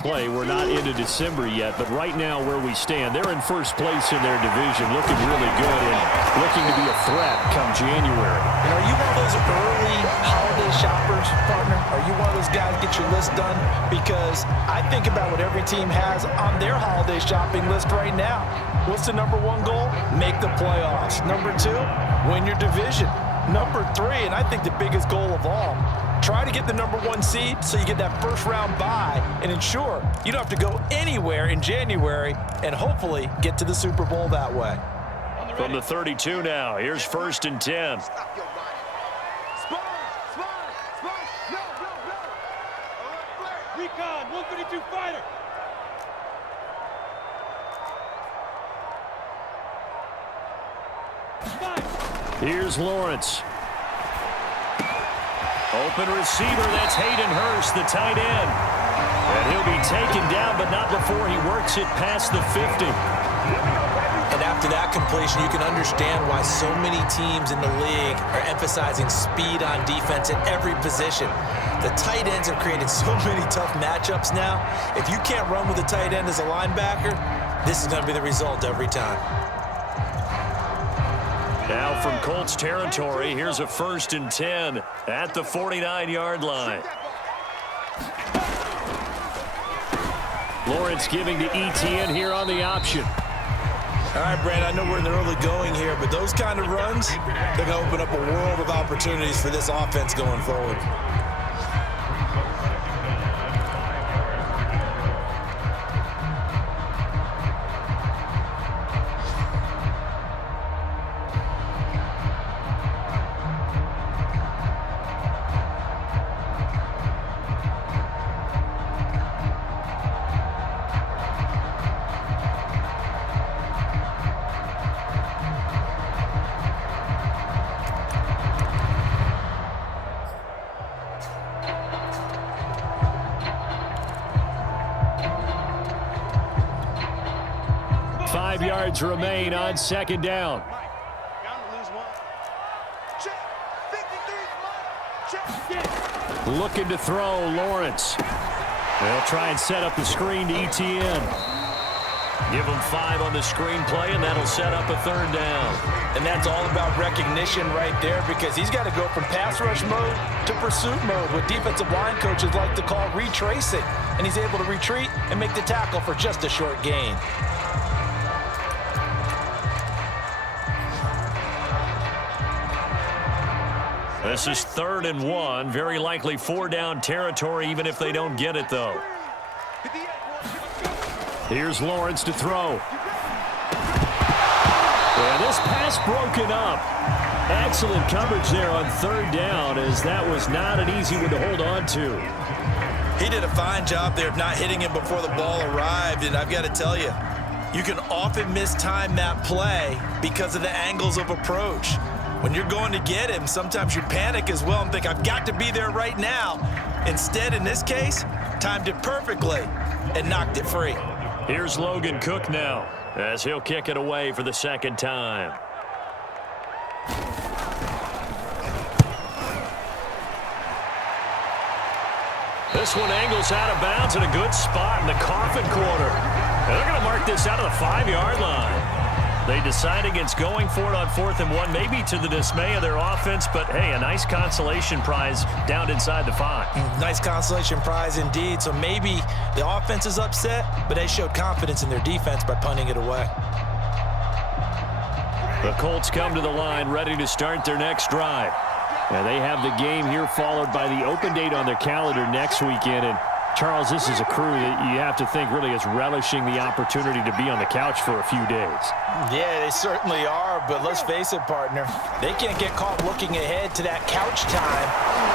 Play. We're not into December yet, but right now where we stand, they're in first place in their division, looking really good and looking to be a threat come January. And are you one of those early holiday shoppers, partner? Are you one of those guys get your list done? Because I think about what every team has on their holiday shopping list right now. What's the number one goal? Make the playoffs. Number two, win your division. Number three, and I think the biggest goal of all, try to get the number one seed so you get that first round bye and ensure you don't have to go anywhere in January and hopefully get to the Super Bowl that way. From the 32 now, here's 1st and 10. Recon, 152 fighter. Here's Lawrence. Open receiver, that's Hayden Hurst, the tight end. And he'll be taken down, but not before he works it past the 50. And after that completion, you can understand why so many teams in the league are emphasizing speed on defense at every position. The tight ends have created so many tough matchups now. If you can't run with a tight end as a linebacker, this is going to be the result every time. Now from Colts territory, here's a 1st and 10 at the 49-yard line. Lawrence giving to ETN here on the option. All right, Brad, I know we're in the early going here, but those kind of runs, they're going to open up a world of opportunities for this offense going forward. Yards remain on 2nd down. Looking to throw, Lawrence. They'll try and set up the screen to ETN. Give him 5 on the screen play, and that'll set up a 3rd down. And that's all about recognition right there, because he's got to go from pass rush mode to pursuit mode, what defensive line coaches like to call retracing. And he's able to retreat and make the tackle for just a short gain. This is 3rd and 1. Very likely 4-down territory, even if they don't get it, though. Here's Lawrence to throw. And this pass broken up. Excellent coverage there on 3rd down, as that was not an easy one to hold on to. He did a fine job there of not hitting him before the ball arrived, and I've got to tell you, you can often mistime that play because of the angles of approach. When you're going to get him, sometimes you panic as well and think, I've got to be there right now. Instead, in this case, timed it perfectly and knocked it free. Here's Logan Cook now, as he'll kick it away for the 2nd time. This one angles out of bounds in a good spot in the coffin corner. And they're going to mark this out of the 5-yard line. They decide against going for it on 4th and 1, maybe to the dismay of their offense, but hey, a nice consolation prize down inside the 5. Nice consolation prize indeed. So maybe the offense is upset, but they showed confidence in their defense by punting it away. The Colts come to the line ready to start their next drive. And they have the game here followed by the open date on their calendar next weekend. And Charles, this is a crew that you have to think really is relishing the opportunity to be on the couch for a few days. Yeah, they certainly are, but let's face it, partner. They can't get caught looking ahead to that couch time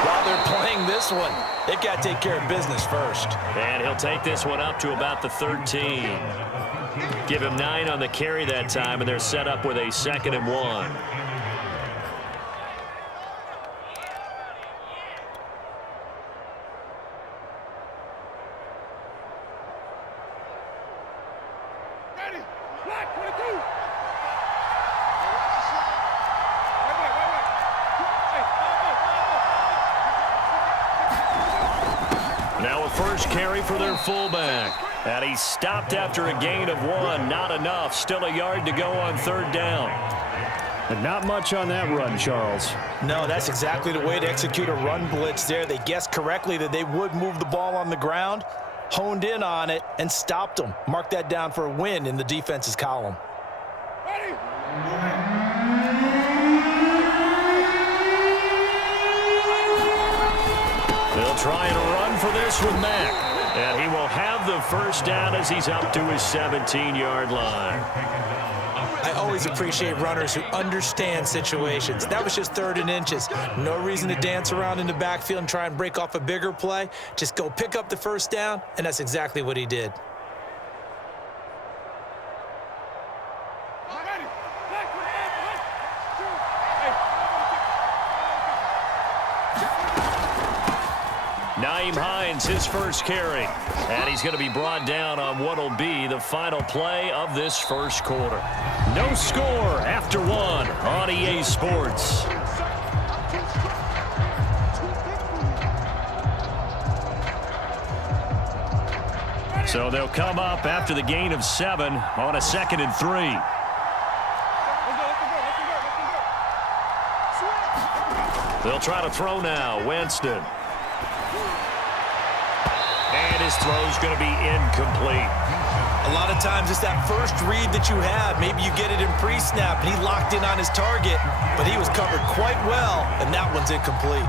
while they're playing this one. They've got to take care of business first. And he'll take this one up to about the 13. Give him 9 on the carry that time, and they're set up with a 2nd and 1. first carry for their fullback. And he stopped after a gain of 1. Not enough. Still a yard to go on third down. And not much on that run, Charles. No, that's exactly the way to execute a run blitz there. They guessed correctly that they would move the ball on the ground, honed in on it, and stopped them. Mark that down for a win in the defense's column. They'll try and run for this with Mack. And he will have the first down as he's up to his 17-yard line. I always appreciate runners who understand situations. That was just 3rd and inches. No reason to dance around in the backfield and try and break off a bigger play. Just go pick up the first down, and that's exactly what he did. His first carry, and he's going to be brought down on what will be the final play of this first quarter. No score after 1 on EA Sports. So they'll come up after the gain of 7 on a 2nd and 3. They'll try to throw now. Winston. And his throw's going to be incomplete. A lot of times it's that first read that you have. Maybe you get it in pre-snap, and he locked in on his target, but he was covered quite well, and that one's incomplete.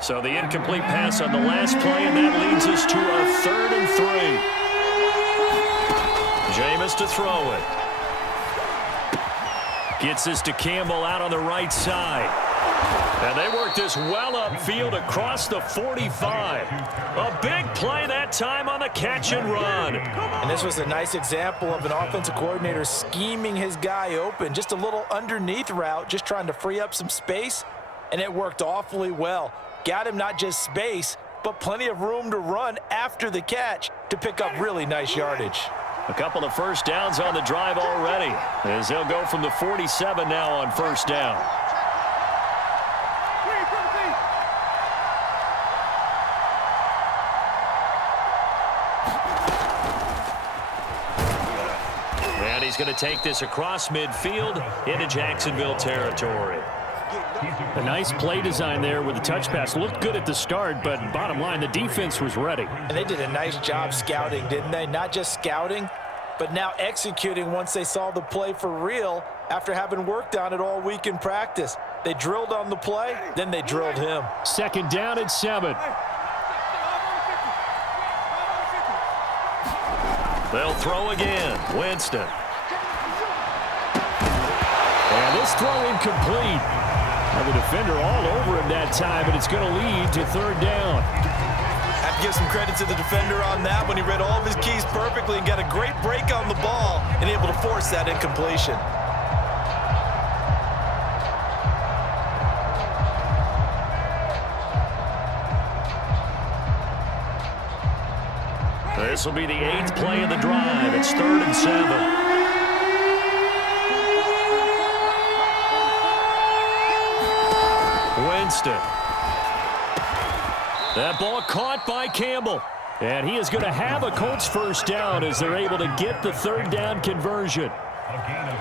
So the incomplete pass on the last play, and that leads us to a 3rd and 3. Jameis to throw it. Gets this to Campbell out on the right side. And they work this well upfield across the 45. A big play that time on the catch and run. And this was a nice example of an offensive coordinator scheming his guy open. Just a little underneath route, just trying to free up some space, and it worked awfully well. Got him not just space, but plenty of room to run after the catch to pick up really nice yardage. A couple of first downs on the drive already, as they'll go from the 47 now on first down. And he's going to take this across midfield into Jacksonville territory. A nice play design there with the touch pass. Looked good at the start, but bottom line, the defense was ready. And they did a nice job scouting, didn't they? Not just scouting, but now executing once they saw the play for real after having worked on it all week in practice. They drilled on the play, then they drilled him. 2nd down and 7. They'll throw again. Winston. And this throw incomplete. And the defender all over him that time, and it's going to lead to 3rd down. Have to give some credit to the defender on that when he read all of his keys perfectly and got a great break on the ball and able to force that incompletion. This will be the 8th play of the drive. It's 3rd and 7. Winston. That ball caught by Campbell. And he is going to have a Colts first down as they're able to get the 3rd down conversion.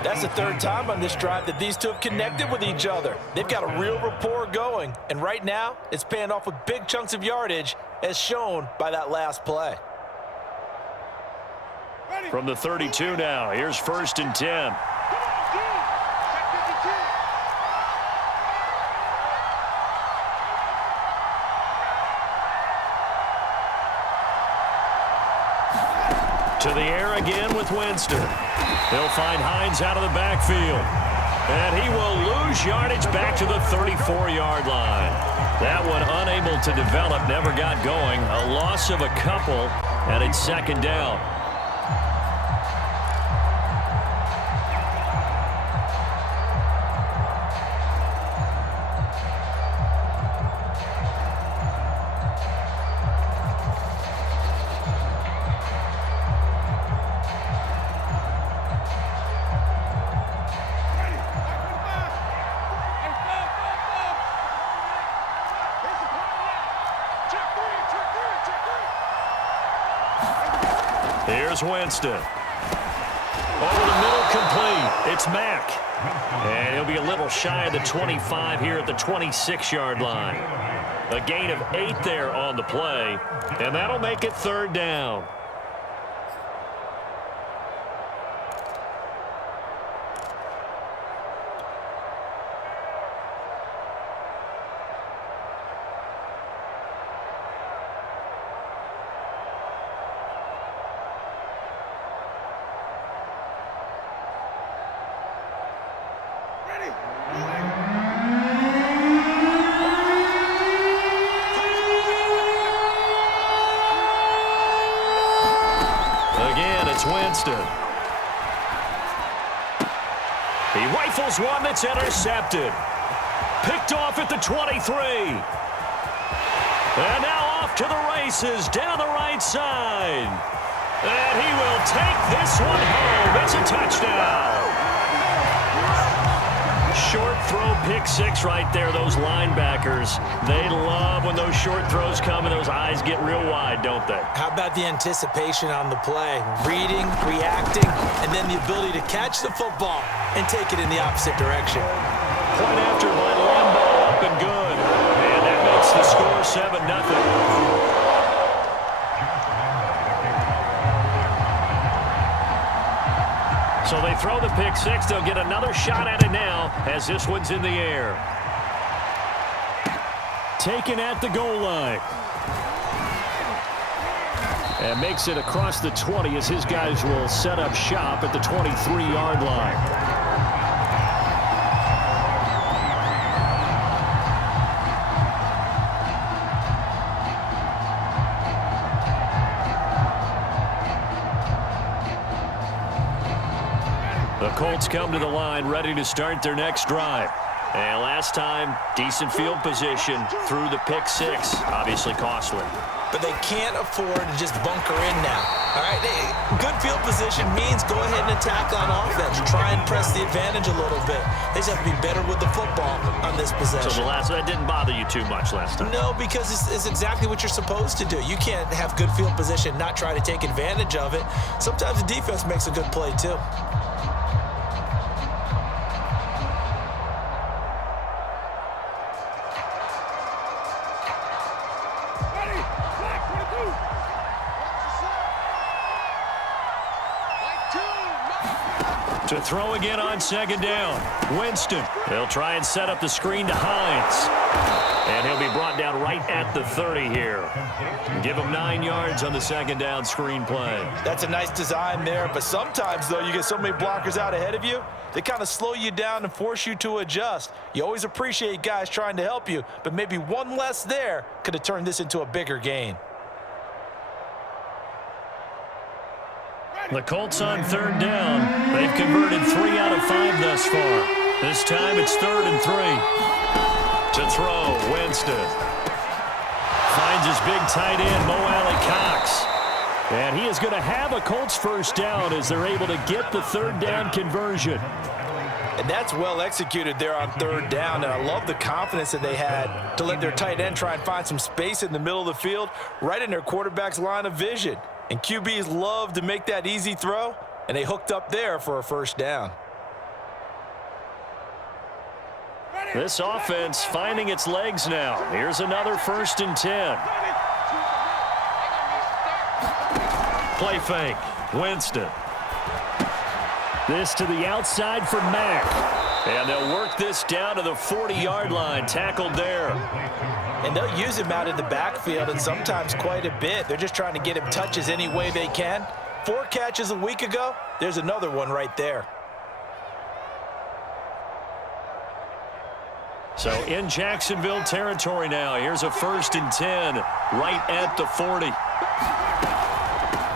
That's the 3rd time on this drive that these two have connected with each other. They've got a real rapport going. And right now, it's paying off with big chunks of yardage as shown by that last play. From the 32 now, here's 1st and 10. To the air again with Winston. He'll find Hines out of the backfield. And he will lose yardage back to the 34-yard line. That one unable to develop, never got going. A loss of a couple, and it's 2nd down. Here's Winston. Over the middle, complete. It's Mack. And he'll be a little shy of the 25 here at the 26-yard line. A gain of 8 there on the play, and that'll make it 3rd down. Winston. He rifles one that's intercepted. Picked off at the 23. And now off to the races down the right side. And he will take this one home. It's a touchdown. Short throw, pick 6 right there. Those linebackers, they love when those short throws come and those eyes get real wide, don't they? How about the anticipation on the play? Reading, reacting, and then the ability to catch the football and take it in the opposite direction. Point after by Lambeau, up and good. And that makes the score 7-0. So they throw the pick 6. They'll get another shot at it now as this one's in the air. Taken at the goal line. And makes it across the 20 as his guys will set up shop at the 23-yard line. The Colts come to the line ready to start their next drive. And last time, decent field position through the pick 6. Obviously costly. But they can't afford to just bunker in now. All right, good field position means go ahead and attack on offense. Try and press the advantage a little bit. They just have to be better with the football on this possession. So that didn't bother you too much last time? No, because it's exactly what you're supposed to do. You can't have good field position, not try to take advantage of it. Sometimes the defense makes a good play too. To throw again on 2nd down. Winston. They'll try and set up the screen to Hines. And he'll be brought down right at the 30 here. Give him 9 yards on the 2nd down screen play. That's a nice design there, but sometimes, though, you get so many blockers out ahead of you, they kind of slow you down and force you to adjust. You always appreciate guys trying to help you, but maybe one less there could have turned this into a bigger gain. The Colts on 3rd down. They've converted 3 out of 5 thus far. This time it's 3rd and 3. To throw, Winston. Finds his big tight end, Mo Alley-Cox. And he is going to have a Colts 1st down as they're able to get the 3rd down conversion. And that's well executed there on 3rd down, and I love the confidence that they had to let their tight end try and find some space in the middle of the field, right in their quarterback's line of vision. And QBs love to make that easy throw, and they hooked up there for a 1st down. This offense finding its legs now. Here's another 1st and 10. Play fake. Winston. This to the outside for Mack. And they'll work this down to the 40-yard line. Tackled there. And they'll use him out in the backfield, and sometimes quite a bit. They're just trying to get him touches any way they can. 4 catches a week ago. There's another one right there. So in Jacksonville territory now. Here's a 1st and 10 right at the 40.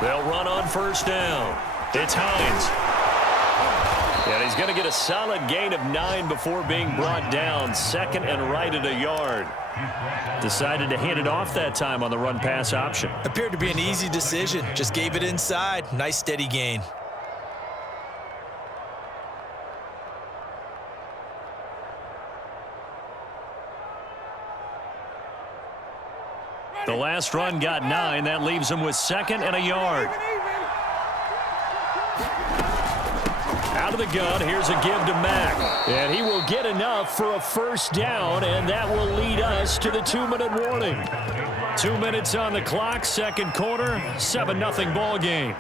They'll run on 1st down. It's Hines. And he's going to get a solid gain of 9 before being brought down. 2nd and right at a yard. Decided to hand it off that time on the run-pass option. Appeared to be an easy decision. Just gave it inside. Nice steady gain. The last run got 9. That leaves him with 2nd and a yard. Out of the gun, here's a give to Mack. And he will get enough for a first down, and that will lead us to the 2-minute warning. 2 minutes on the clock, second quarter, 7-0 ball game.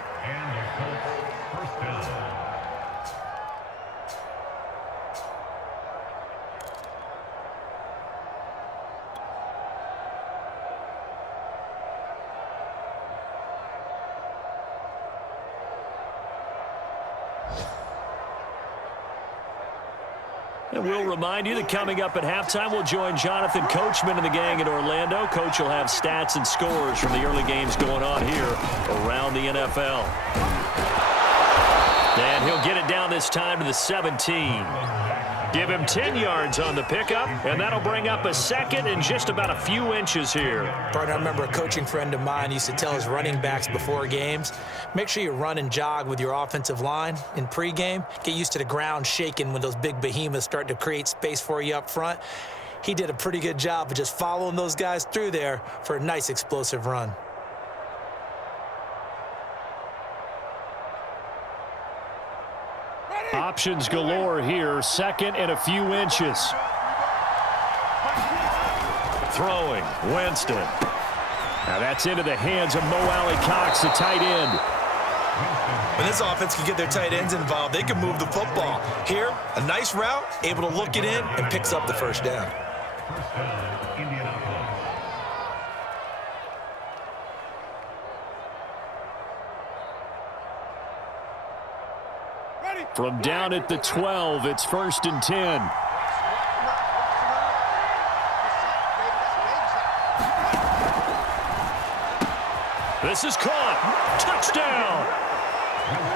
And we'll remind you that coming up at halftime, we'll join Jonathan Coachman and the gang in Orlando. Coach will have stats and scores from the early games going on here around the NFL. And he'll get it down this time to the 17. Give him 10 yards on the pickup, and that'll bring up a second and just about a few inches here. Partner, I remember a coaching friend of mine used to tell his running backs before games, make sure you run and jog with your offensive line in pregame. Get used to the ground shaking when those big behemoths start to create space for you up front. He did a pretty good job of just following those guys through there for a nice explosive run. Options galore here, second and a few inches. Throwing, Winston. Now that's into the hands of Mo Alley-Cox, the tight end. When this offense can get their tight ends involved, they can move the football. Here, a nice route, able to look it in, and picks up the first down. From down at the 12, it's 1st and 10. This is caught. Touchdown.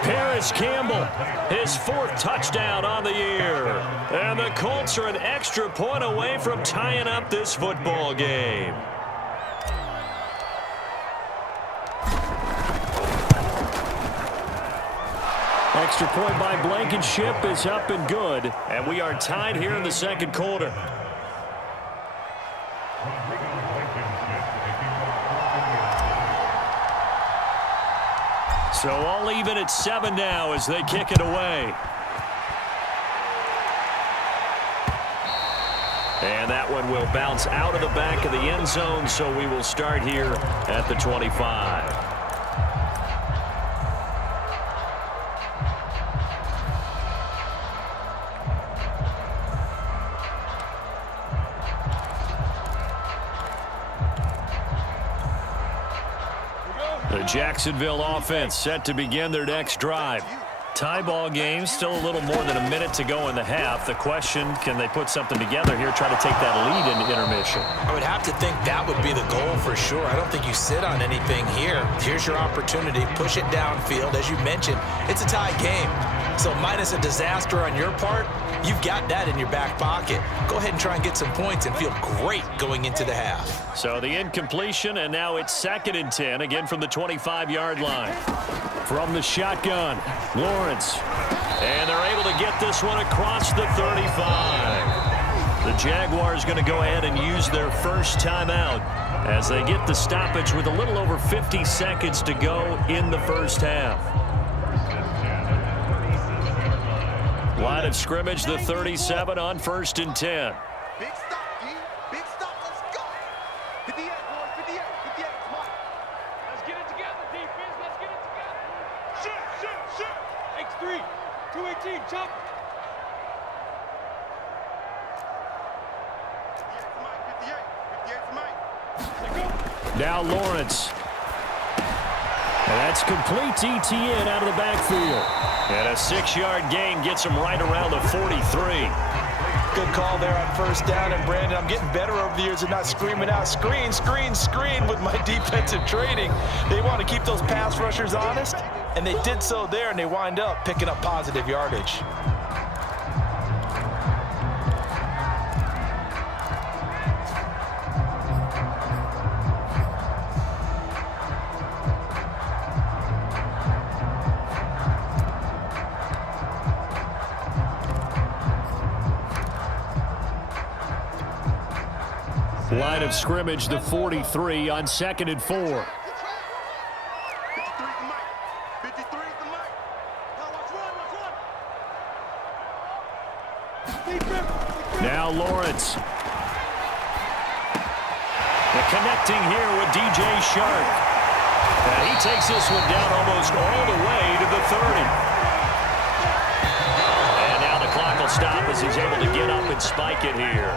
Paris Campbell, his 4th touchdown on the year. And the Colts are an extra point away from tying up this football game. Extra point by Blankenship is up and good. And we are tied here in the second quarter. So all even at 7 now as they kick it away. And that one will bounce out of the back of the end zone, so we will start here at the 25. The Jacksonville offense set to begin their next drive. Tie ball game, still a little more than a minute to go in the half. The question, can they put something together here, try to take that lead into intermission? I would have to think that would be the goal for sure. I don't think you sit on anything here. Here's your opportunity. Push it downfield. As you mentioned, it's a tie game. So minus a disaster on your part, you've got that in your back pocket. Go ahead and try and get some points and feel great going into the half. So the incompletion, and now it's 2nd and 10, again from the 25-yard line. From the shotgun, Lawrence. And they're able to get this one across the 35. The Jaguars going to go ahead and use their first timeout as they get the stoppage with a little over 50 seconds to go in the first half. Line of scrimmage, the 37 on 1st and 10. Big stop, D. Big stop. Let's go. 58, boys. 58. 58. Come on. Let's get it together, defense. Let's get it together. Shoot. X3. 218. Jump. 58 to Mike. 58 to Mike. Now Lawrence. And that's complete to ETN out of the backfield. And a 6-yard gain gets him right around the 43. Good call there on first down. And, Brandon, I'm getting better over the years of not screaming out, screen with my defensive training. They want to keep those pass rushers honest, and they did so there, and they wind up picking up positive yardage. Line of scrimmage, the 43 on 2nd and 4. 53 to Mike. 53 to Mike. Now watch one. Now Lawrence. The connecting here with DJ Shark. And he takes this one down almost all the way to the 30. And now the clock will stop as he's able to get up and spike it here.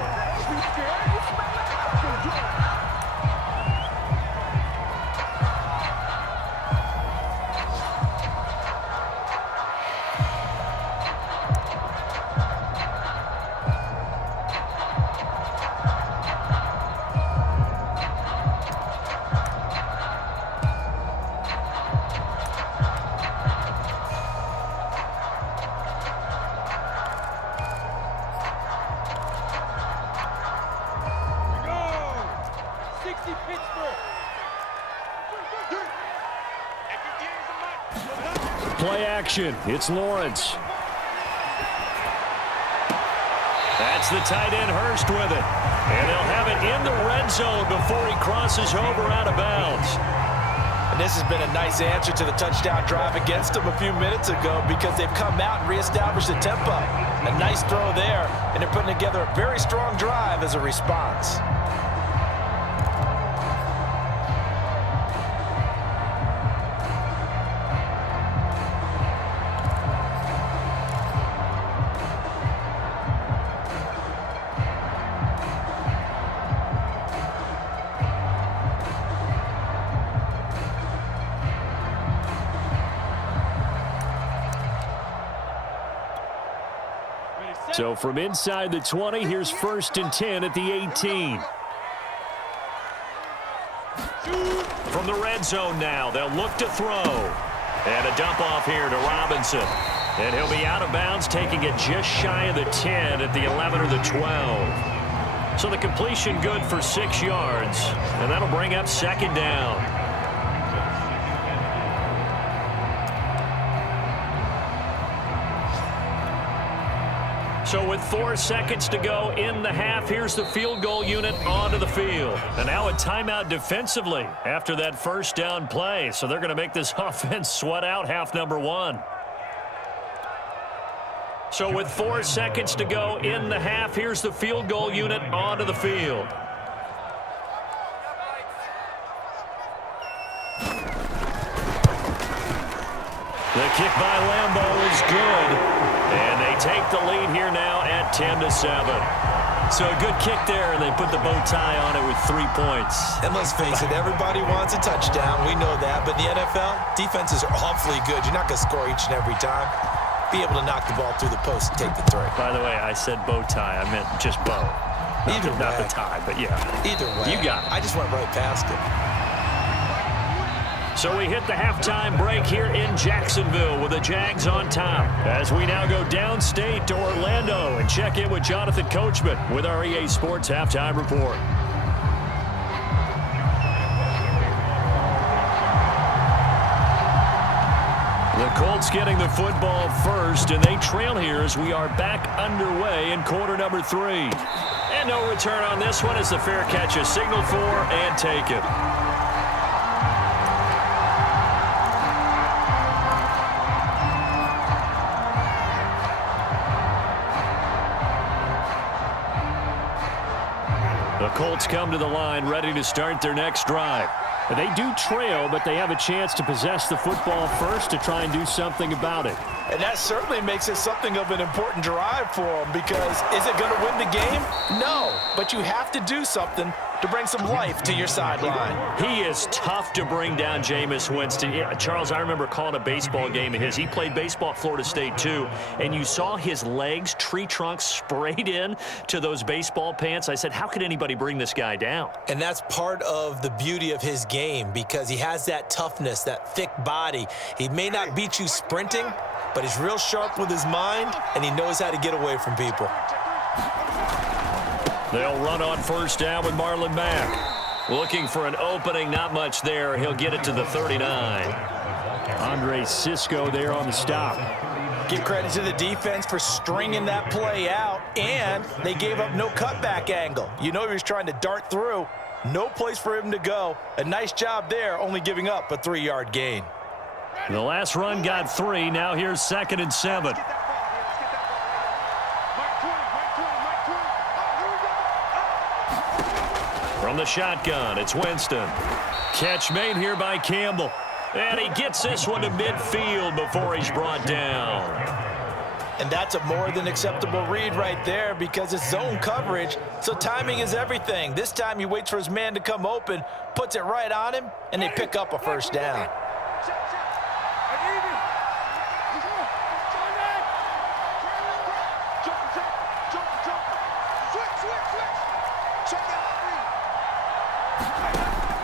Play action. It's Lawrence. That's the tight end Hurst with it. And they'll have it in the red zone before he crosses over out of bounds. And this has been a nice answer to the touchdown drive against them a few minutes ago because they've come out and reestablished the tempo. A nice throw there, and they're putting together a very strong drive as a response. So from inside the 20, here's 1st and 10 at the 18. From the red zone now, they'll look to throw. And a dump off here to Robinson. And he'll be out of bounds, taking it just shy of the 10 at the 11 or the 12. So the completion good for 6 yards. And that'll bring up 2nd down. So with 4 seconds to go in the half, here's the field goal unit onto the field. And now a timeout defensively after that 1st down play. So they're going to make this offense sweat out half number 1. So with 4 seconds to go in the half, here's the field goal unit onto the field. The kick by Lambeau is good. And they take the lead here now at 10-7. So a good kick there, and they put the bow tie on it with 3 points. And let's face it, everybody wants a touchdown. We know that. But in the NFL, defenses are awfully good. You're not going to score each and every time. Be able to knock the ball through the post and take the 3. By the way, I said bow tie. I meant just bow. Not the tie, but yeah. Either way. You got it. I just went right past it. So we hit the halftime break here in Jacksonville with the Jags on top. As we now go downstate to Orlando and check in with Jonathan Coachman with our EA Sports Halftime Report. The Colts getting the football first, and they trail here as we are back underway in quarter number 3. And no return on this one as the fair catch is signaled for and taken. The Colts come to the line ready to start their next drive. They do trail, but they have a chance to possess the football first to try and do something about it. And that certainly makes it something of an important drive for them because is it going to win the game? No, but you have to do something to bring some life to your sideline. He is tough to bring down, Jameis Winston. Yeah, Charles, I remember calling a baseball game of his. He played baseball at Florida State, too, and you saw his legs, tree trunks sprayed in to those baseball pants. I said, how could anybody bring this guy down? And that's part of the beauty of his game because he has that toughness, that thick body. He may not beat you sprinting, but he's real sharp with his mind, and he knows how to get away from people. They'll run on 1st down with Marlon Mack. Looking for an opening, not much there. He'll get it to the 39. Andre Cisco there on the stop. Give credit to the defense for stringing that play out, and they gave up no cutback angle. You know he was trying to dart through. No place for him to go. A nice job there, only giving up a 3-yard gain. The last run got 3. Now here's 2nd and 7. From the shotgun, it's Winston. Catch made here by Campbell. And he gets this one to midfield before he's brought down. And that's a more than acceptable read right there because it's zone coverage, so timing is everything. This time he waits for his man to come open, puts it right on him, and they pick up a first down.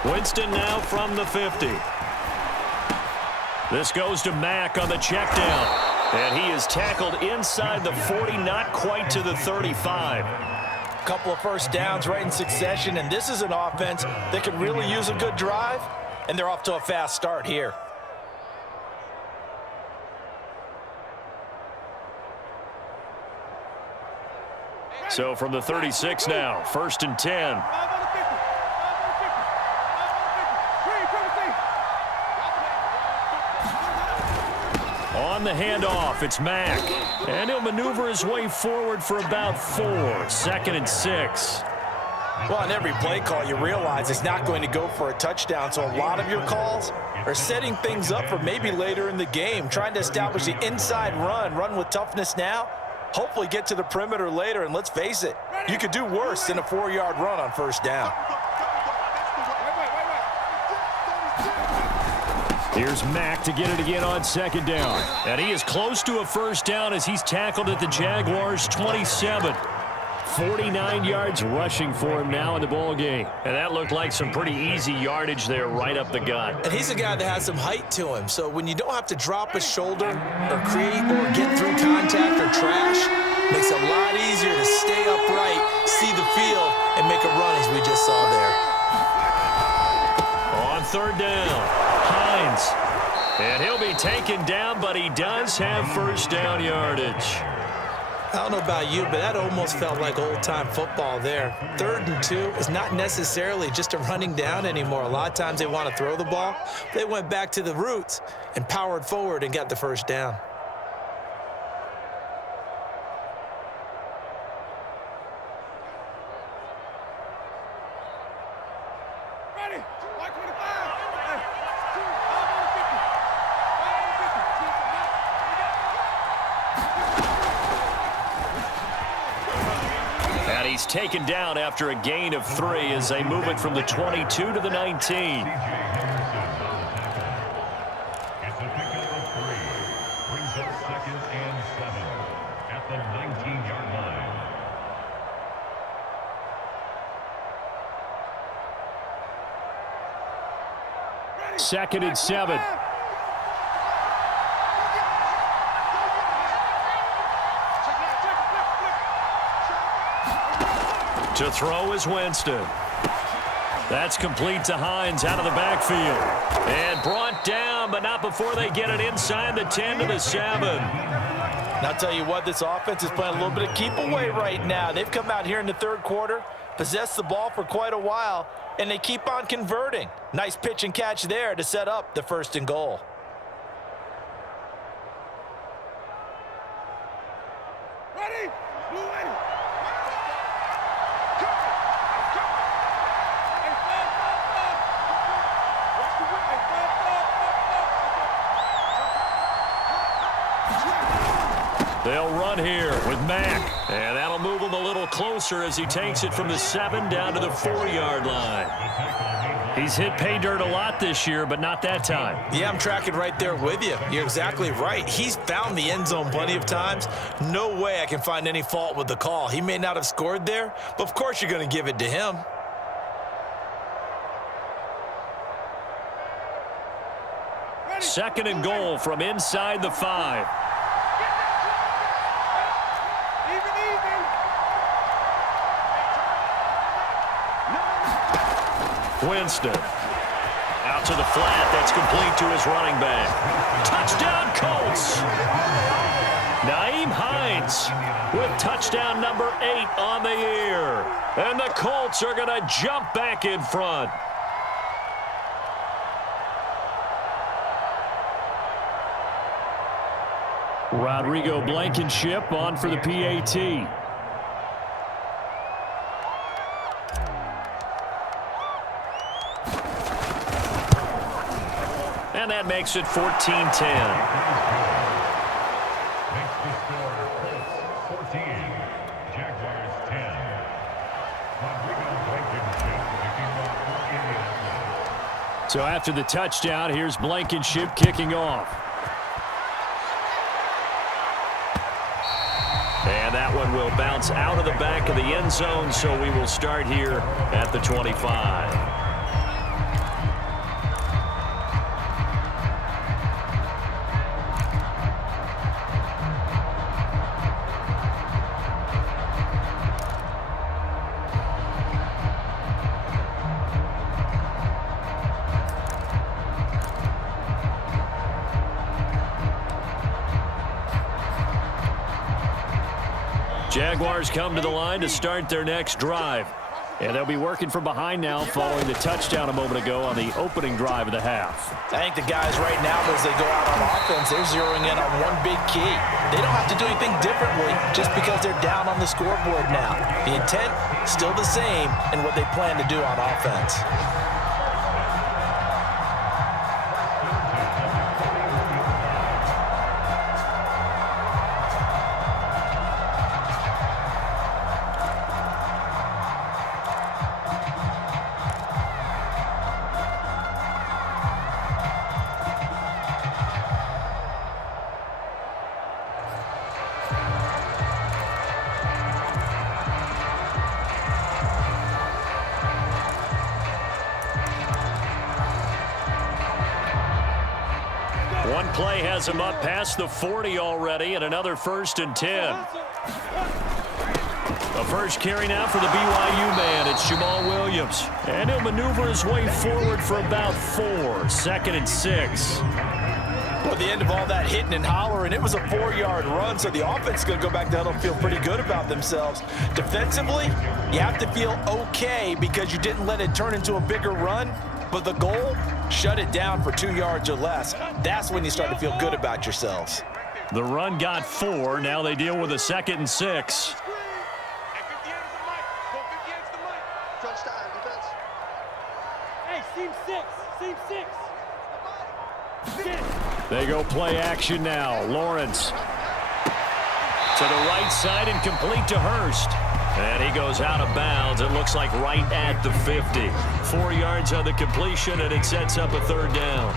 Winston now from the 50. This goes to Mack on the check down. And he is tackled inside the 40, not quite to the 35. Couple of first downs right in succession, and this is an offense that could really use a good drive, and they're off to a fast start here. So from the 36 now, 1st and 10. On the handoff, it's Mack. And he'll maneuver his way forward for about 4. 2nd and 6. Well, on every play call, you realize it's not going to go for a touchdown, so a lot of your calls are setting things up for maybe later in the game, trying to establish the inside run with toughness now, hopefully get to the perimeter later, and let's face it, you could do worse than a 4-yard run on first down. Here's Mack to get it again on 2nd down. And he is close to a first down as he's tackled at the Jaguars' 27. 49 yards rushing for him now in the ball game. And that looked like some pretty easy yardage there right up the gut. And he's a guy that has some height to him, so when you don't have to drop a shoulder or create or get through contact or trash, makes it a lot easier to stay upright, see the field, and make a run as we just saw there. On 3rd down. Hines. And he'll be taken down, but he does have first down yardage. I don't know about you, but that almost felt like old-time football there. 3rd and 2 is not necessarily just a running down anymore. A lot of times they want to throw the ball. They went back to the roots and powered forward and got the first down. He's taken down after a gain of 3 as they move it from the 22 to the 19. It's a pickup of 3. Brings up 2nd and 7 at the 19-yard line. 2nd and 7. To throw is Winston. That's complete to Hines out of the backfield. And brought down, but not before they get it inside the 10 to the 7. And I'll tell you what, this offense is playing a little bit of keep away right now. They've come out here in the 3rd quarter, possessed the ball for quite a while, and they keep on converting. Nice pitch and catch there to set up the 1st and goal. Ready? Ready? They'll run here with Mack. And that'll move him a little closer as he takes it from the 7 down to the 4-yard line. He's hit pay dirt a lot this year, but not that time. Yeah, I'm tracking right there with you. You're exactly right. He's found the end zone plenty of times. No way I can find any fault with the call. He may not have scored there, but of course you're going to give it to him. Second and goal from inside the 5. Winston. Out to the flat. That's complete to his running back. Touchdown, Colts. Nyheim Hines with touchdown number 8 on the year. And the Colts are going to jump back in front. Rodrigo Blankenship on for the PAT. that makes it 14-10. Makes the score Colts 14, Jaguars 10. Rodrigo Blankenship kicking off for Indianapolis. So after the touchdown, here's Blankenship kicking off. And that one will bounce out of the back of the end zone, so we will start here at the 25. Jaguars come to the line to start their next drive. And they'll be working from behind now following the touchdown a moment ago on the opening drive of the half. I think the guys right now, as they go out on offense, they're zeroing in on one big key. They don't have to do anything differently just because they're down on the scoreboard now. The intent, still the same in what they plan to do on offense. One play has him up past the 40 already, and another 1st and 10. A first carry now for the BYU man. It's Jamal Williams. And he'll maneuver his way forward for about 4. 2nd and 6. Well, the end of all that hitting and hollering, it was a 4-yard run, so the offense is going to go back down and feel pretty good about themselves. Defensively, you have to feel okay because you didn't let it turn into a bigger run. But the goal, shut it down for 2 yards or less. That's when you start to feel good about yourselves. The run got 4. Now they deal with a 2nd and 6. Hey, seam 6. Seam 6. They go play action now. Lawrence to the right side and complete to Hurst. And he goes out of bounds. It looks like right at the 50. 4 yards on the completion, and it sets up a 3rd down.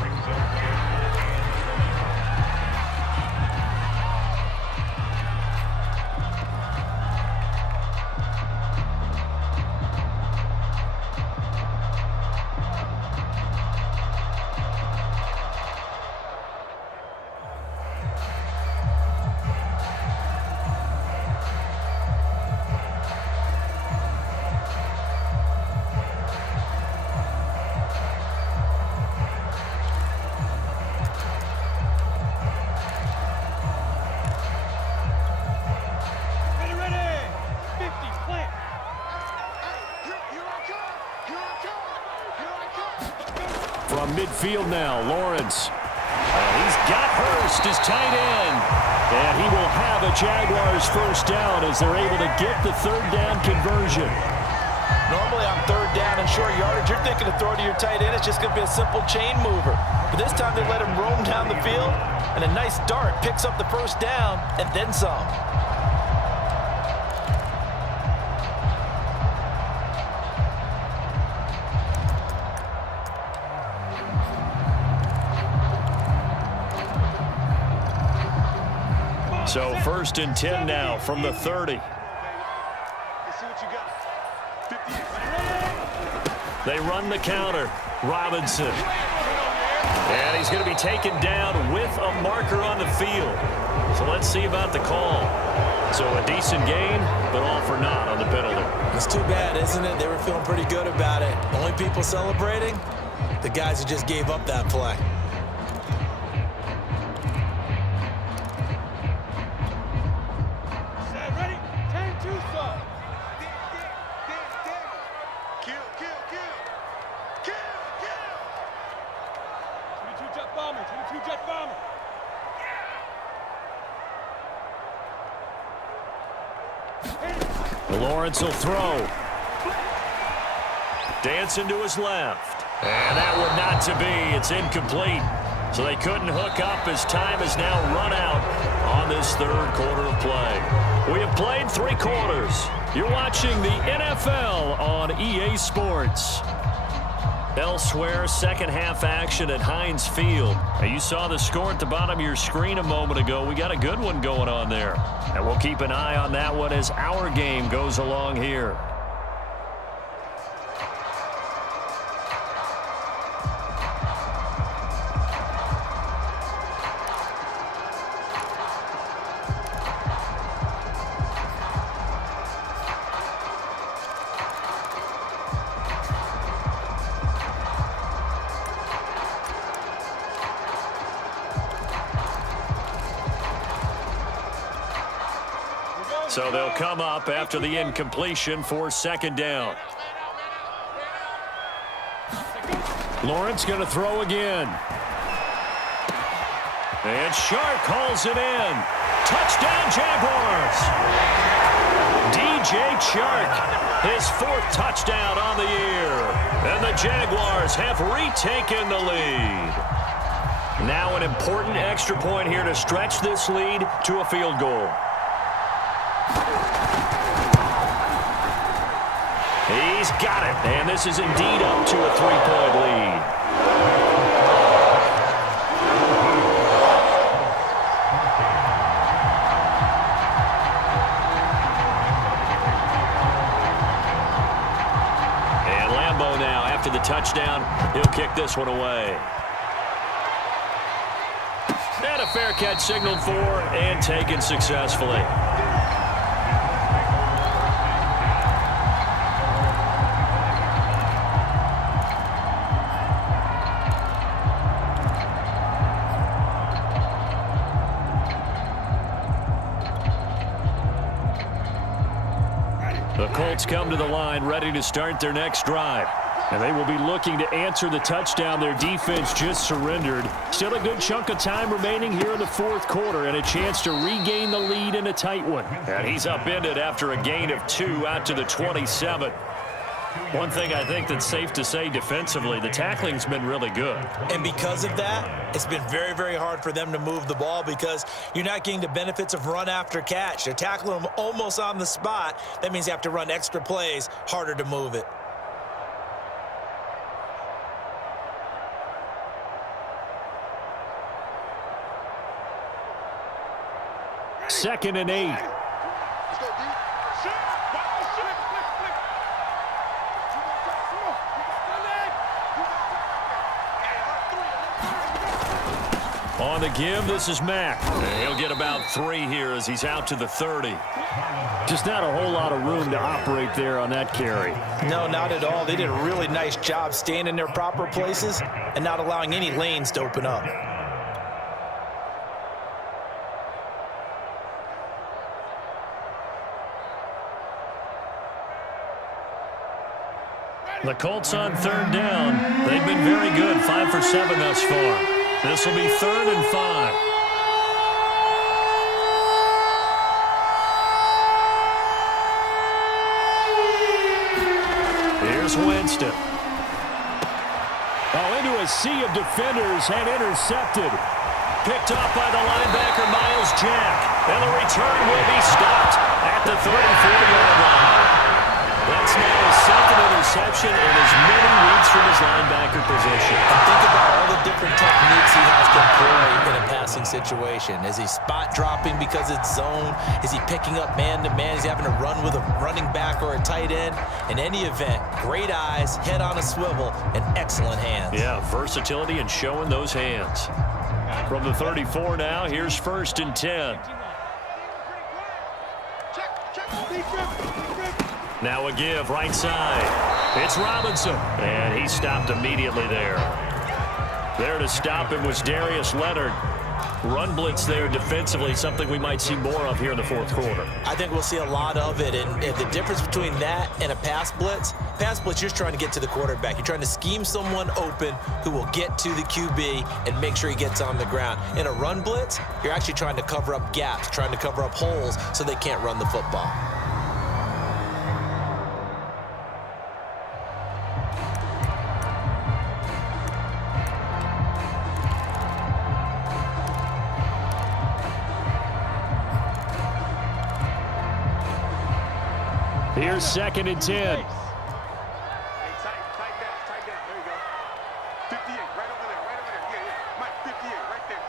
From midfield now, Lawrence. And he's got Hurst, his tight end. And he will have a Jaguars 1st down as they're able to get the 3rd down conversion. Normally on 3rd down and short yardage, you're thinking to throw to your tight end. It's just going to be a simple chain mover. But this time they let him roam down the field, and a nice dart picks up the 1st down and then some. So 1st and 10 now from the 30. They run the counter. Robinson. And he's going to be taken down with a marker on the field. So let's see about the call. So a decent gain, but all for naught on the penalty. It's too bad, isn't it? They were feeling pretty good about it. Only people celebrating, the guys who just gave up that play. Lawrence will throw. Dancing to his left. And that one not to be. It's incomplete. So they couldn't hook up as time has now run out on this third quarter of play. We have played 3 quarters. You're watching the NFL on EA Sports. Elsewhere, second half action at Heinz Field. Now, you saw the score at the bottom of your screen a moment ago. We got a good one going on there. And we'll keep an eye on that one as our game goes along here. So they'll come up after the incompletion for second down. Lawrence going to throw again. And Shark hauls it in. Touchdown, Jaguars. DJ Shark, his 4th touchdown on the year. And the Jaguars have retaken the lead. Now an important extra point here to stretch this lead to a field goal. He's got it, and this is indeed up to a 3-point lead. And Lambeau now, after the touchdown, he'll kick this one away. And a fair catch signaled for and taken successfully. The Colts come to the line ready to start their next drive. And they will be looking to answer the touchdown their defense just surrendered. Still a good chunk of time remaining here in the 4th quarter and a chance to regain the lead in a tight one. And he's upended after a gain of 2 out to the 27. One thing I think that's safe to say defensively, the tackling's been really good. And because of that, it's been very, very hard for them to move the ball because you're not getting the benefits of run after catch. They're tackling them almost on the spot. That means you have to run extra plays, harder to move it. Second and 8. On the give, this is Mack. And he'll get about 3 here as he's out to the 30. Just not a whole lot of room to operate there on that carry. No, not at all. They did a really nice job staying in their proper places and not allowing any lanes to open up. The Colts on 3rd down. They've been very good, 5 for 7 thus far. This will be 3rd and 5. Here's Winston. Oh, into a sea of defenders and intercepted. Picked off by the linebacker, Miles Jack. And the return will be stopped at the 34-yard line. That's now his 2nd interception and as many reads from his linebacker position. And think about all the different techniques he has to employ in a passing situation. Is he spot dropping because it's zone? Is he picking up man-to-man? Is he having to run with a running back or a tight end? In any event, great eyes, head on a swivel, and excellent hands. Yeah, versatility and showing those hands. From the 34 now, here's 1st and 10. Now a give, right side. It's Robinson, and he stopped immediately there. There to stop him was Darius Leonard. Run blitz there defensively, something we might see more of here in the 4th quarter. I think we'll see a lot of it, and the difference between that and a pass blitz, you're just trying to get to the quarterback. You're trying to scheme someone open who will get to the QB and make sure he gets on the ground. In a run blitz, you're actually trying to cover up gaps, trying to cover up holes so they can't run the football. Here's 2nd and 10. Hey, tight down. There you go. 58, right over there. Yeah. Mike, 58, right there.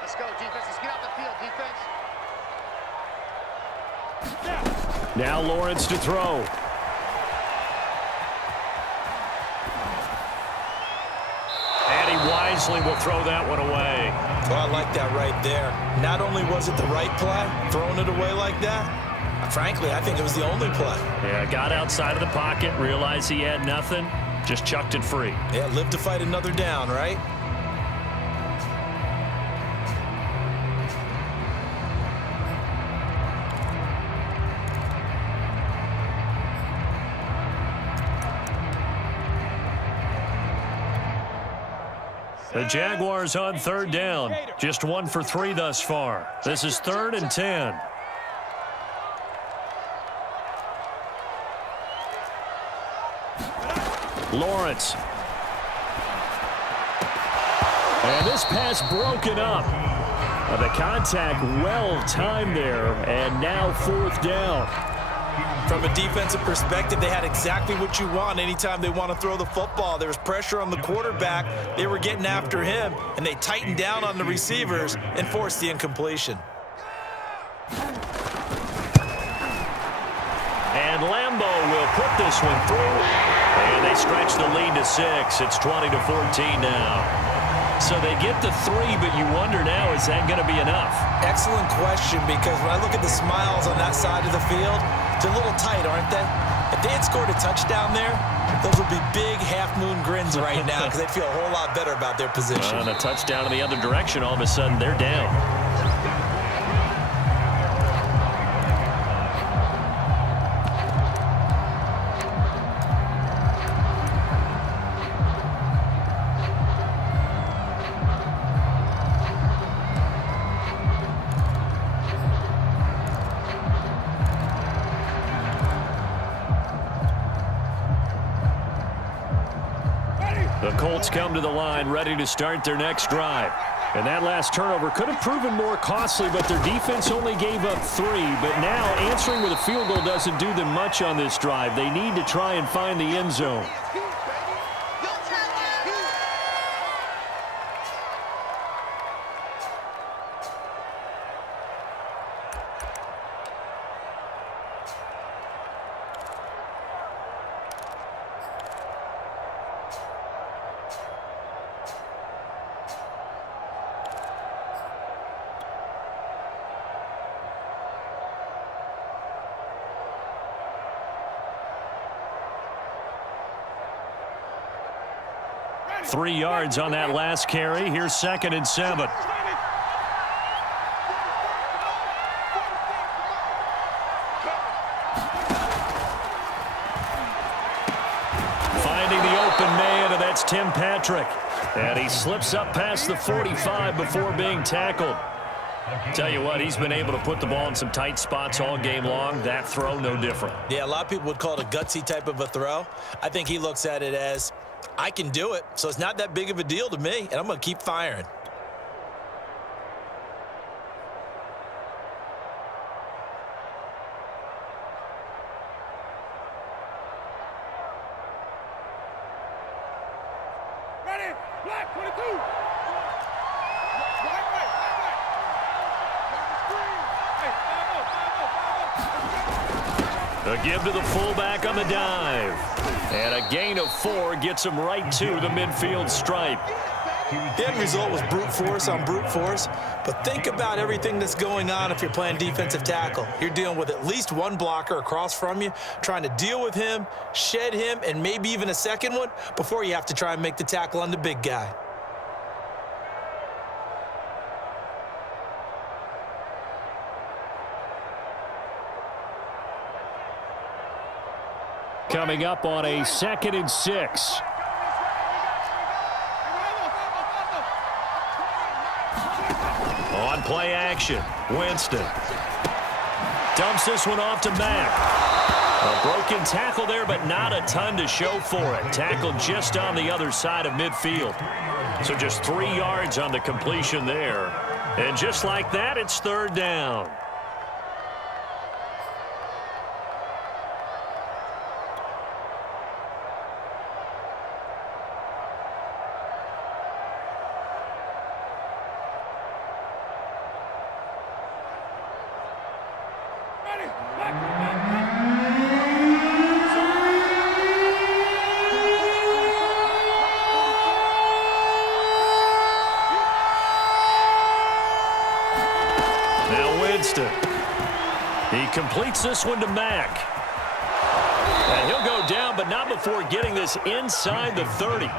Let's go, defense. Let's get out the field, defense. Now Lawrence to throw. And he wisely will throw that one away. Well, I like that right there. Not only was it the right play, throwing it away like that, frankly, I think it was the only play. Yeah, got outside of the pocket, realized he had nothing, just chucked it free. Yeah, live to fight another down, right? The Jaguars on 3rd down. Just 1 for 3 thus far. This is 3rd and 10. Lawrence. And this pass broken up. The contact well timed there, and now 4th down. From a defensive perspective, they had exactly what you want anytime they want to throw the football. There was pressure on the quarterback. They were getting after him, and they tightened down on the receivers and forced the incompletion. And Lambeau will put this one through. And they stretch the lead to 6. It's 20-14 now. So they get the 3, but you wonder now, is that going to be enough? Excellent question, because when I look at the smiles on that side of the field, they're a little tight, aren't they? If they had scored a touchdown there, those would be big half-moon grins right now because they'd feel a whole lot better about their position. And a touchdown in the other direction, all of a sudden they're down. The Colts come to the line, ready to start their next drive. And that last turnover could have proven more costly, but their defense only gave up 3. But now answering with a field goal doesn't do them much on this drive. They need to try and find the end zone. Three yards on that last carry. Here's 2nd and 7. Finding the open man, and that's Tim Patrick. And he slips up past the 45 before being tackled. Tell you what, he's been able to put the ball in some tight spots all game long. That throw, no different. Yeah, a lot of people would call it a gutsy type of a throw. I think he looks at it as, I can do it, so it's not that big of a deal to me, and I'm going to keep firing. Ready? Black 22. A give to the fullback on the dive. And a gain of 4 gets him right to the midfield stripe. The end result was brute force on brute force, but think about everything that's going on if you're playing defensive tackle. You're dealing with at least one blocker across from you, trying to deal with him, shed him, and maybe even a second one before you have to try and make the tackle on the big guy. Coming up on a 2nd and 6. On play action, Winston. Dumps this one off to Mack. A broken tackle there, but not a ton to show for it. Tackled just on the other side of midfield. So just 3 yards on the completion there. And just like that, it's 3rd down. Now Winston. He completes this one to Mack. And he'll go down, but not before getting this inside the 30.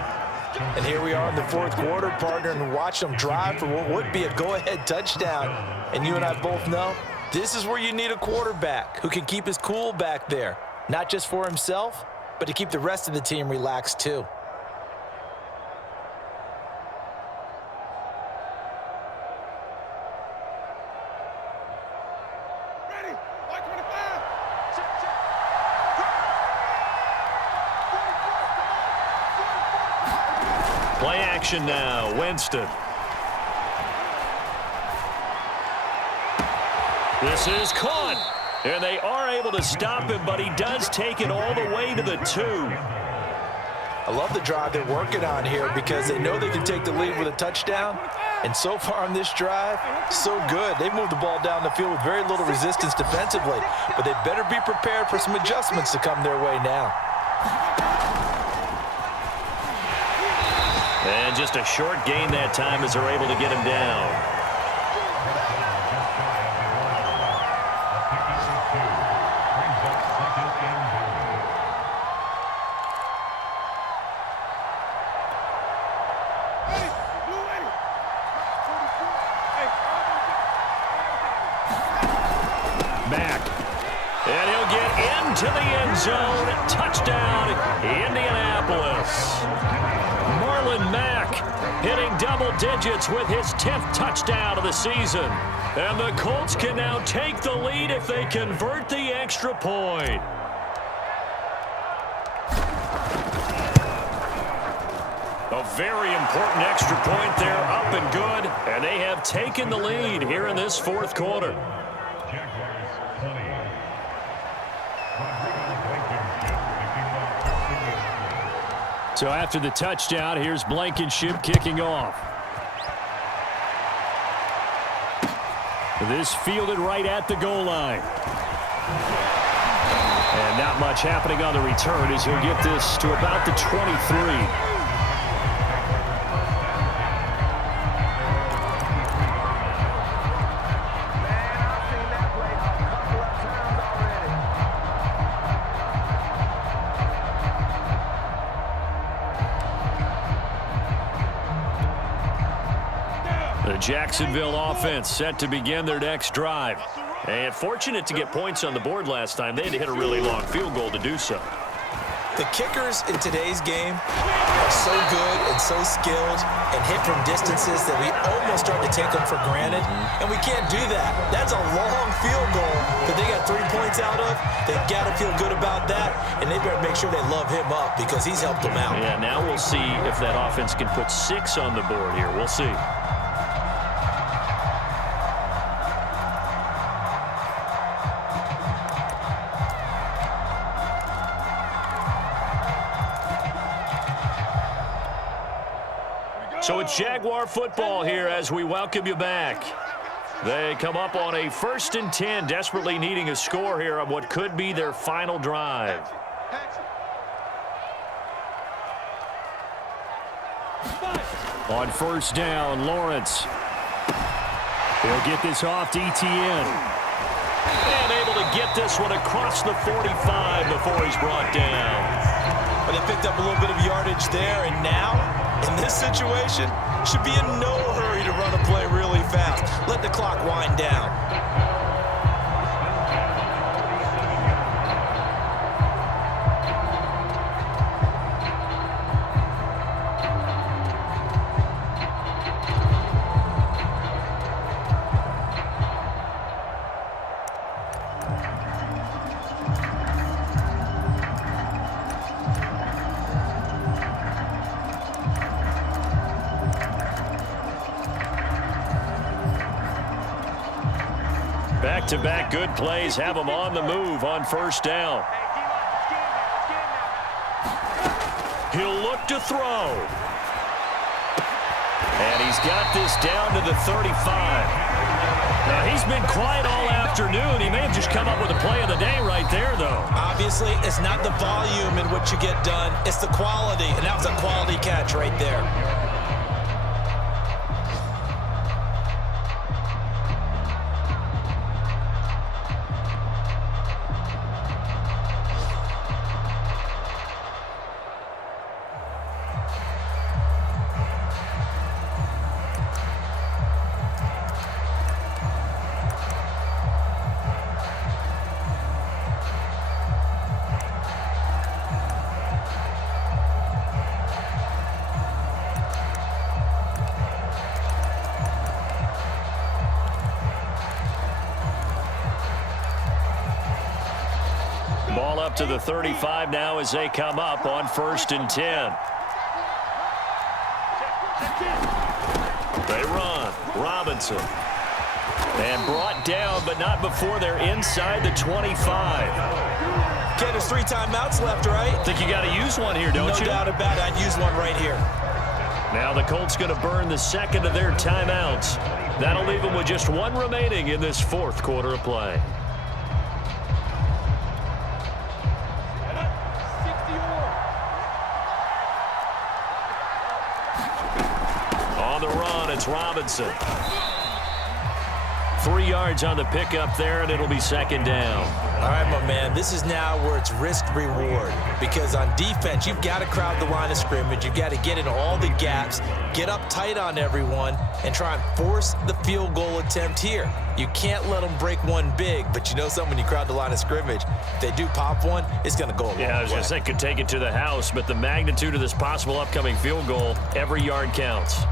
And here we are in the fourth quarter, partner, and watch them drive for what would be a go-ahead touchdown. And you and I both know this is where you need a quarterback who can keep his cool back there, not just for himself, but to keep the rest of the team relaxed too. Play action now, Winston. This is caught, and they are able to stop him, but he does take it all the way to the 2. I love the drive they're working on here because they know they can take the lead with a touchdown. And so far on this drive, so good. They moved the ball down the field with very little resistance defensively, but they better be prepared for some adjustments to come their way now. And just a short gain that time as they're able to get him down. Back. And he'll get into the end zone. Touchdown, Indianapolis. Marlon Mack hitting double digits with his 10th touchdown of the season. And the Colts can now take the lead if they convert the extra point. A very important extra point there, up and good. And they have taken the lead here in this fourth quarter. So after the touchdown, here's Blankenship kicking off. This fielded right at the goal line. And not much happening on the return as he'll get this to about the 23. The Jacksonville offense set to begin their next drive. And fortunate to get points on the board last time. They had to hit a really long field goal to do so. The kickers in today's game are so good and so skilled and hit from distances that we almost start to take them for granted. And we can't do that. That's a long field goal that they got 3 points out of. They've got to feel good about that, and they better make sure they love him up because he's helped them out. Yeah, now we'll see if that offense can put 6 on the board here. We'll see. So it's Jaguar football here as we welcome you back. They come up on a 1st and 10, desperately needing a score here on what could be their final drive. On 1st down, Lawrence. He'll get this off to ETN. And able to get this one across the 45 before he's brought down. But they picked up a little bit of yardage there, and now, in this situation, should be in no hurry to run a play really fast. Let the clock wind down. Back-to-back good plays have him on the move on 1st down. He'll look to throw. And he's got this down to the 35. Now, he's been quiet all afternoon. He may have just come up with a play of the day right there, though. Obviously, it's not the volume in which you get done. It's the quality, and that was a quality catch right there. ball up to the 35 now as they come up on 1st and 10. They run. Robinson. And brought down, but not before they're inside the 25. Ken, there's 3 timeouts left, right? Think you got to use one here, don't you? No doubt about it. I'd use one right here. Now the Colts going to burn the second of their timeouts. That'll leave them with just 1 remaining in this 4th quarter of play. On the run, it's Robinson. 3 yards on the pickup there, and it'll be 2nd down. All right, my man, this is now where it's risk-reward. Because on defense, you've got to crowd the line of scrimmage. You've got to get in all the gaps, get up tight on everyone, and try and force the field goal attempt here. You can't let them break one big, but you know something, when you crowd the line of scrimmage, if they do pop one, it's going to go a long way. Yeah, I was going to say could take it to the house, but the magnitude of this possible upcoming field goal, every yard counts.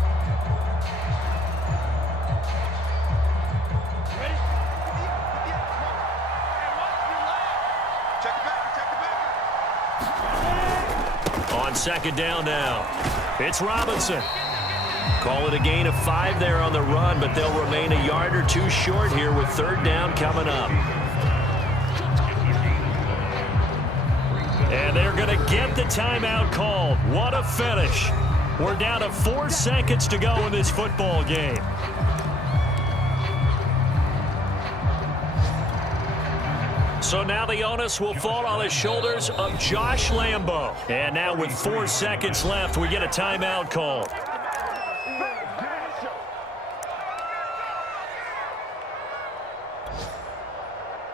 On 2nd down now, it's Robinson. Call it a gain of 5 there on the run, but they'll remain a yard or 2 short here with 3rd down coming up. And they're going to get the timeout called. What a finish. We're down to 4 seconds to go in this football game. So now the onus will fall on the shoulders of Josh Lambo. And now with 4 seconds left, we get a timeout call.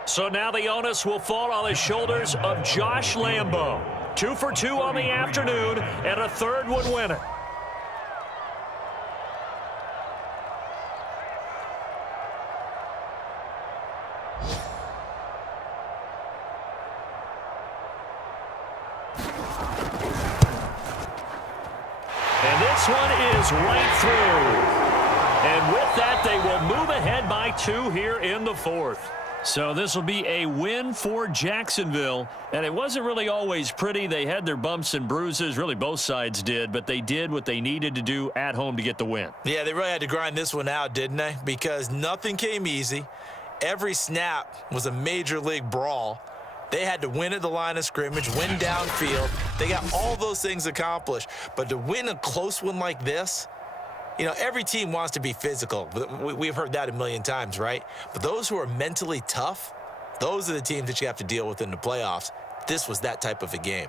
So now the onus will fall on the shoulders of Josh Lambo. 2 for 2 on the afternoon, and a 3rd would win it. And this one is right through. And with that, they will move ahead by 2 here in the 4th. So this will be a win for Jacksonville. And it wasn't really always pretty. They had their bumps and bruises. Really, both sides did. But they did what they needed to do at home to get the win. Yeah, they really had to grind this one out, didn't they? Because nothing came easy. Every snap was a major league brawl. They had to win at the line of scrimmage, win downfield. They got all those things accomplished. But to win a close one like this, you know, every team wants to be physical. We've heard that a million times, right? But those who are mentally tough, those are the teams that you have to deal with in the playoffs. This was that type of a game.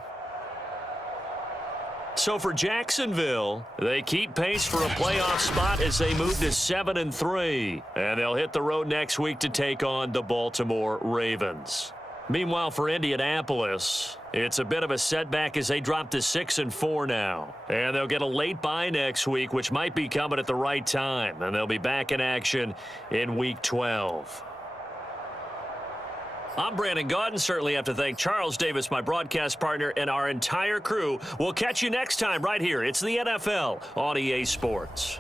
So for Jacksonville, they keep pace for a playoff spot as they move to 7-3. And they'll hit the road next week to take on the Baltimore Ravens. Meanwhile, for Indianapolis, it's a bit of a setback as they drop to 6-4 now. And they'll get a late bye next week, which might be coming at the right time. And they'll be back in action in Week 12. I'm Brandon Gaudin. Certainly have to thank Charles Davis, my broadcast partner, and our entire crew. We'll catch you next time right here. It's the NFL on EA Sports.